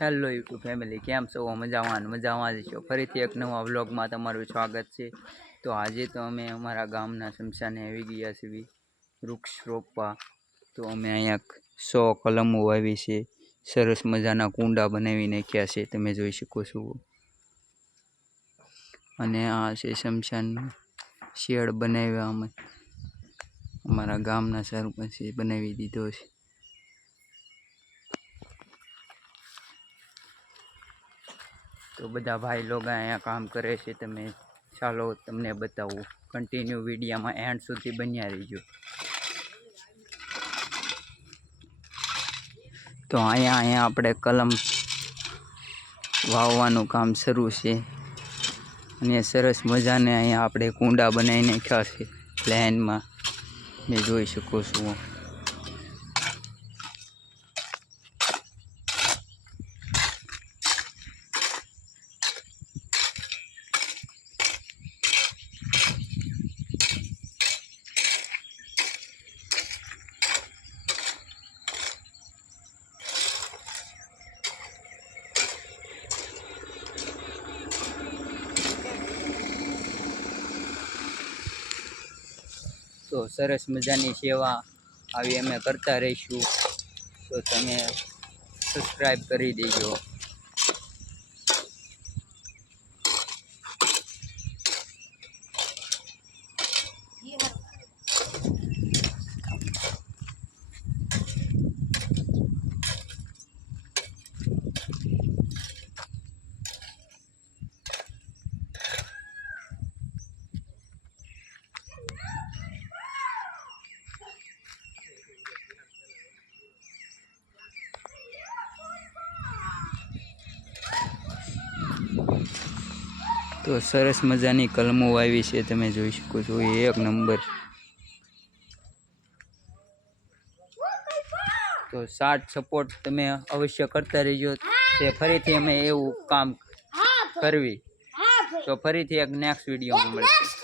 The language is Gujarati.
હેલો યુટ્યુબ ફેમિલી, કેમ છો? મજામાં જ છો? ફરીથી એક નવા વ્લોગમાં તમારું સ્વાગત છે. તો આજે તો અમે અમારા ગામના શમશાને આવી ગયા છીએ વૃક્ષ રોપવા. તો અમે અહીંયા 100 કલમો વાવી છે. સરસ મજાના કુંડા બનાવી નાખ્યા છે, તમે જોઈ શકો છો. અને આ છે શમશાન શેડ બનાવ્યા અમે અમારા ગામના સરપંચે બનાવી દીધો છે. તો બધા ભાઈ લોકો અહીંયા કામ કરે છે. તમે ચાલો તમને બતાવું, કન્ટિન્યુ વિડીયોમાં એન્ડ સુધી બન્યા રહીજો. તો અહીંયા આપણે કલમ વાવવાનું કામ શરૂ છે. અને સરસ મજાને અહીંયા આપણે કુંડા બનાવી નાખ્યા છે લાઈનમાં, તમે જોઈ શકો છો. તો સરસ મજાની સેવા આવી અમે કરતા રહીશું. તો તમે સબસ્ક્રાઈબ કરી દેજો. તો સરસ મજાની કલમો વાવી છે, તમે જોઈ શકો છો. એક નંબર. તો સાથ સપોર્ટ તમે અવશ્ય કરતા રહીજો. તે ફરીથી અમે એવું કામ કરવી. તો ફરીથી એક નેક્સ્ટ વિડીયોમાં મળીશું.